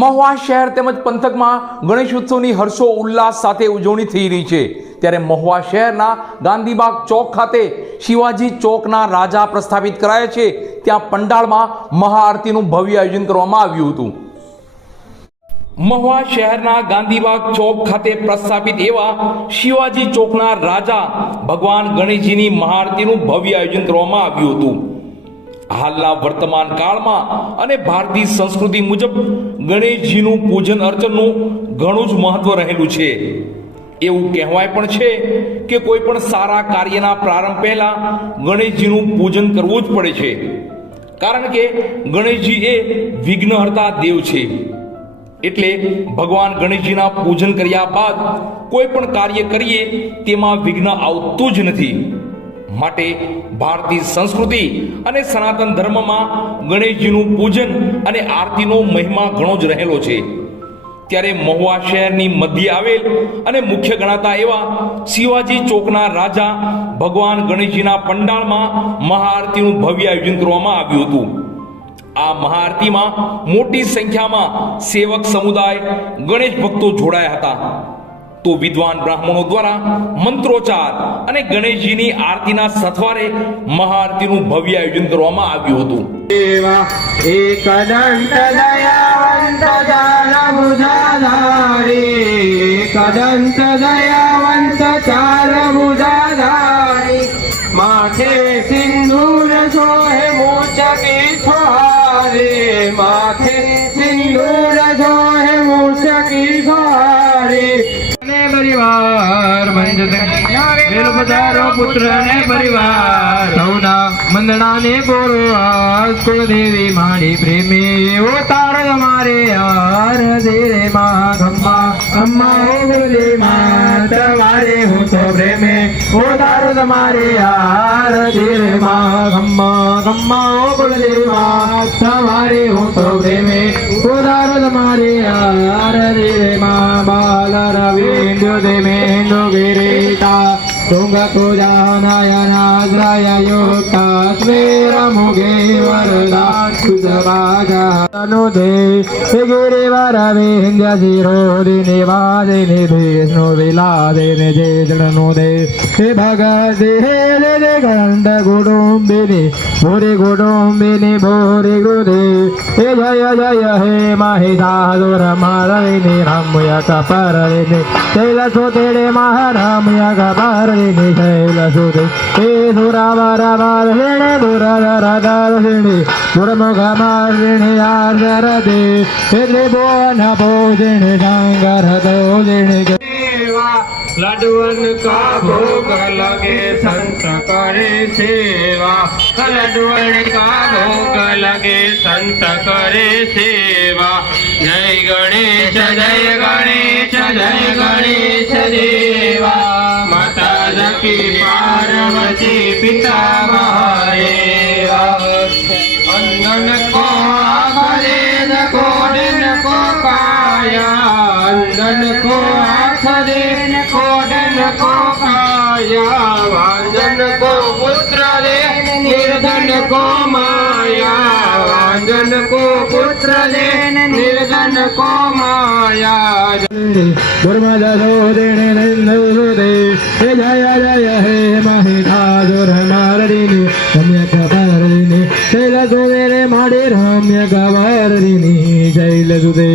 મહુવા શહેર તેમજ પંથકમાં ગણેશ ઉત્સવની હર્ષો, ઉલ્લાસ સાથે ઉજવણી થઈ રહી છે. ત્યારે મહુવા શહેરના ગાંધીબાગ ચોક ખાતે શિવાજી ચોકના રાજા પ્રસ્થાપિત કરાયા છે. ત્યાં પંડાળમાં મહાઆરતીનું ભવ્ય આયોજન કરવામાં આવ્યું હતું. મહુવા શહેરના ગાંધીબાગ ચોક ખાતે પ્રસ્થાપિત એવા શિવાજી ચોકના રાજા ભગવાન ગણેશજીની મહાઆરતીનું ભવ્ય આયોજન કરવામાં આવ્યું હતું. હાલના વર્તમાન કાળમાં અને ભારતીય સંસ્કૃતિ મુજબ ગણેશજીનું પૂજન અર્ચનનું ઘણું જ મહત્વ રહેલું છે. એવું કહેવાય પણ છે કે કોઈ પણ સારા કાર્યના પ્રારંભ પહેલા ગણેશજીનું પૂજન કરવું જ પડે છે. કારણ કે ગણેશજી એ વિઘ્નહર્તા દેવ છે. એટલે ભગવાન ગણેશજીના પૂજન કર્યા બાદ કોઈ પણ કાર્ય કરીએ તેમાં વિઘ્ન આવતું જ નથી. માટે ભારતીય સંસ્કૃતિ અને સનાતન ધર્મમાં ગણેશજીનું પૂજન અને આરતીનો મહિમા ઘણો જ રહેલો છે. ત્યારે મહુવા શહેરની મધ્ય આવેલ અને મુખ્ય ગણાતા એવા શિવાજી ચોકના રાજા ભગવાન ગણેશજીના પંડાળમાં મહાઆરતીનું ભવ્ય આયોજન કરવામાં આવ્યું હતું. આ મહાઆરતીમાં મોટી સંખ્યામાં સેવક સમુદાય ગણેશ ભક્તો જોડાયા હતા. તો વિદ્વાન બ્રાહ્મણો દ્વારા મંત્રોચ્ચાર અને ગણેશજીની આરતીના સથવારે મહાઆરતીનું ભવ્ય આયોજન કરવામાં આવ્યું હતું. માથે સિંદૂર સોહે મૂચકી માથે પધારો પુત્ર ને પરિવાર. સૌના મંદણા ને બોરો આજ કુળદેવી મારી પ્રેમી. ઓ તાર અમારે હાર દે રે માં. ગમ્મા ગમ્મા ઓ બોલે માં તમારે હું તો પ્રેમે. ઓ તાર તમારે હાર દે રે માં. ગમ્મા ગમ્મા ઓ બોલે માં તમારે હું તો પ્રેમે. ઓ તાર તમારે હાર દે રે માં. બાલ રવિન્દ્ર દે મેન્દ્ર ગિરીતા તુંગ તુજાનાય નાગ્રાય યોગા સ્વેરમુગે વરદા સુજભાગા દે હે દિને વાદે ને વિષ્ણુ વિલાદે ને જે જણનો દે હે ભગતે હે દે દે ગંડ ગુડુંબિની ભોરે ગુડુંબિની ભોરે ગુદે હે જય જય હે મહિષાસુર મારવિને રમ્ય કપરવિને શૈલસુતેડે મહારમ્ય કપરવિને શૈલસુતે હે સુરાવર વર્ષિણે દુરધર દર્શિણે દુર્મુખ માર્ષિણે આર્જરદે હે ભોજિણે શંકર દોજિણે દેવા લડવન કા ભોગ લગે, સંત કરે સેવા. લડવન કા ભોગ લગે, સંત કરે સેવા. જય ગણેશ જય ગણેશ જય ગણેશ દેવા. માતા જકી પાર્વતી પિતા મહાદેવા કાયા વાંજન કો પુત્ર રે, નિર્ધન કો માયા. વાંજન કો પુત્ર રે, નિર્ધન કો માયા. ધર્મદોદિણે નંદુદે હે જય જય હે મહિષાસુર મારડીને રમ્ય કપારડીને શૈલ સુદે માડી રમ્ય કવારડીને જય સુદે